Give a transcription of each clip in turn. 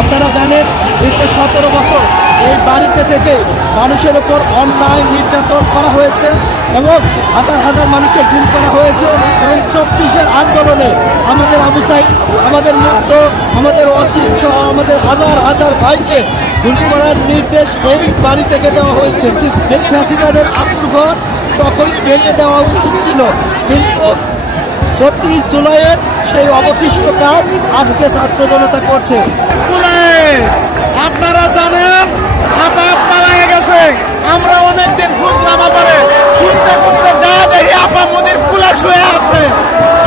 আপনারা জানেন দীর্ঘ 17 বছর এই বাড়িতে থেকে মানুষের উপর অন্যায় নির্যাতন করা হয়েছে এবং হাজার হাজার মানুষকে গুম করা হয়েছে এবং 24-এর আন্দোলনে আমাদের আবু সাইদ, আমাদের মুক্ত, আমাদের অসীম সহ আমাদের হাজার হাজার ভাইকে গুম করার নির্দেশ এই বাড়ি থেকে দেওয়া হয়েছে। শেখ হাসিনাদের আতুরঘর তখনই ভেঙে দেওয়া উচিত ছিল, কিন্তু 36 জুলাইয়ের সেই অবশিষ্ট কাজ আজকে ছাত্র জনতা করছে। আপনারা জানেন আপা পালায়ে গেছে, আমরা অনেকদিন খুঁজলাম, আবারে খুঁজতে খুঁজতে যা দেখি আপা মুদির কুলা শুয়ে আছে।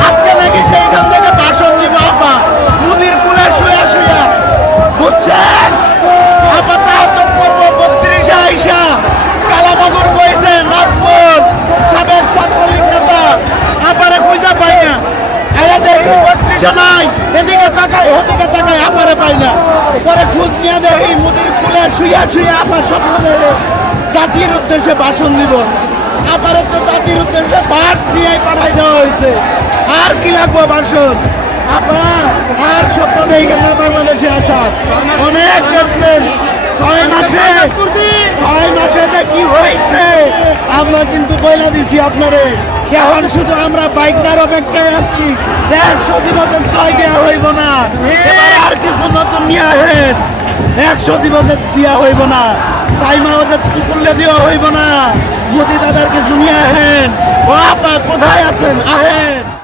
আজকে নাকি সেইখান থেকে ভাষণ দিব আপা মুদির কুলা শুয়ে শুয়ে, বুঝছেন? আপা তাহাজ্জুদ করব 32 আইসা কালামাগুর কইছে নাজমুল সাবেক ছাত্রলীগ নেতা, আপারে খুঁজা পাই না। আয়া দেখি 32 নাই, এদিকে তাকাই ওদিকে তাকাই আপারে পাই না। পরে খোঁজ নিয়ে দেখি মুদির কুলে শুয়ে শুয়ে আপার স্বপ্ন দেখে জাতির উদ্দেশ্যে ভাষণ দিব। আপারে তো জাতির উদ্দেশ্যে বাস দিয়ে পাঠাই দেওয়া হয়েছে, আর কি লাগবো ভাষণ? আপা আর স্বপ্ন দেখে না বাংলাদেশে আসা অনেক দেখছেন। 6 মাসে যে কি হয়েছে আমরা কিন্তু বইলা দিচ্ছি আপনারে। এখন শুধু আমরা বাইকটার অপেক্ষায় আছি, 100 দিবসের 6 দেওয়া হইব না, আর কিছু নতুন নিয়ে আহেন। 100 দিবসের দিয়া হইব না, সাইমা ওদের তুলে দেওয়া হইব না, মোদি দাদার কিছু নিয়ে আহেন। ও আপা কোথায় আছেন? আহেন।